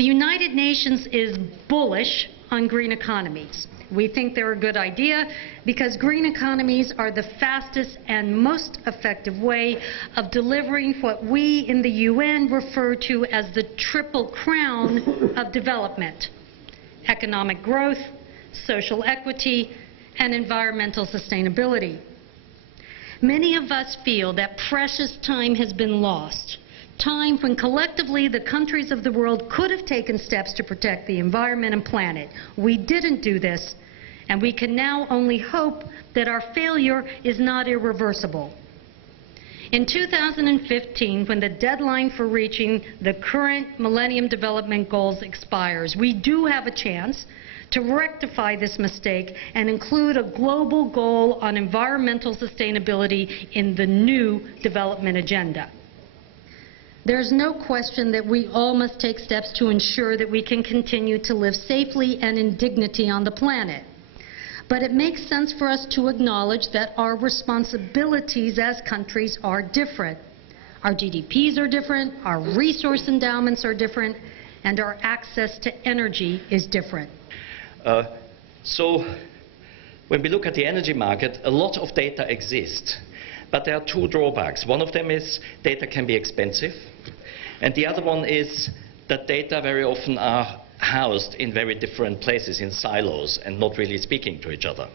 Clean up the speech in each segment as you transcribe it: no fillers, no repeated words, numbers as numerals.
The United Nations is bullish on green economies. We think they're a good idea because green economies are the fastest and most effective way of delivering what we in the UN refer to as the triple crown of development: economic growth, social equity, and environmental sustainability. Many of us feel that precious time has been lost. Time when collectively the countries of the world could have taken steps to protect the environment and planet. We didn't do this, and we can now only hope that our failure is not irreversible. In 2015, when the deadline for reaching the current Millennium Development Goals expires, we do have a chance to rectify this mistake and include a global goal on environmental sustainability in the new development agenda. There's no question that we all must take steps to ensure that we can continue to live safely and in dignity on the planet. But it makes sense for us to acknowledge that our responsibilities as countries are different. Our GDPs are different, our resource endowments are different, and our access to energy is different. So when we look at the energy market, a lot of data exists. But there are two drawbacks. One of them is data can be expensive, and the other one is that data very often are housed in very different places, in silos, and not really speaking to each other.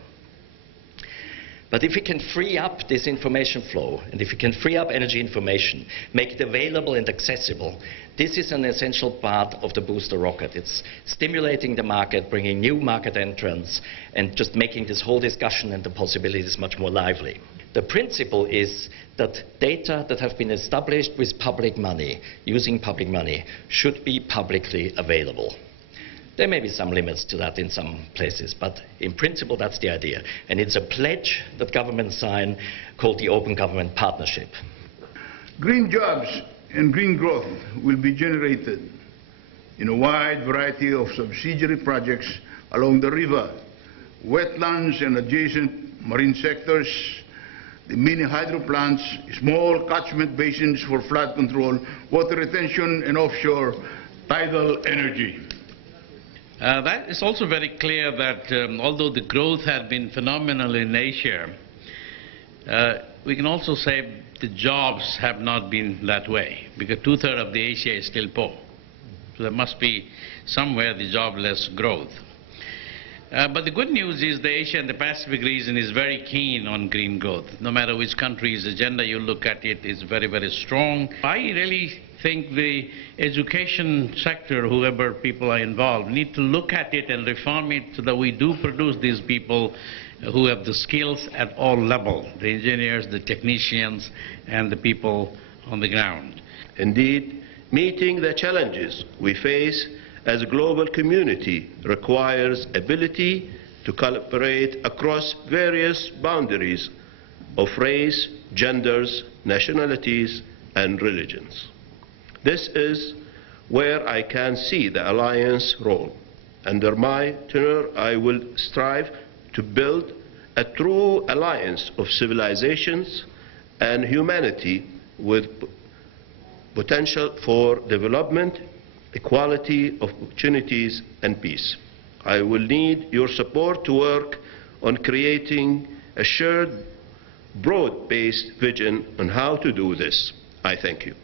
But if we can free up this information flow, and if we can free up energy information, make it available and accessible, this is an essential part of the booster rocket. It's stimulating the market, bringing new market entrants, and just making this whole discussion and the possibilities much more lively. The principle is that data that have been established with public money, using public money, should be publicly available. There may be some limits to that in some places, but in principle that's the idea. And it's a pledge that governments sign called the Open Government Partnership. Green jobs and green growth will be generated in a wide variety of subsidiary projects along the river, wetlands and adjacent marine sectors, the mini hydro plants, small catchment basins for flood control, water retention, and offshore tidal energy. That is also very clear that although the growth has been phenomenal in Asia, we can also say the jobs have not been that way, because 2/3 of the Asia is still poor. So there must be somewhere the jobless growth. But the good news is the Asia and the Pacific region is very keen on green growth. No matter which country's agenda you look at, it is very, very strong. I really think the education sector, whoever people are involved, need to look at it and reform it so that we do produce these people who have the skills at all levels, the engineers, the technicians, and the people on the ground. Indeed, meeting the challenges we face as a global community requires ability to collaborate across various boundaries of race, genders, nationalities, and religions. This is where I can see the Alliance role. Under my tenure, I will strive to build a true alliance of civilizations and humanity with potential for development, equality of opportunities, and peace. I will need your support to work on creating a shared, broad-based vision on how to do this. I thank you.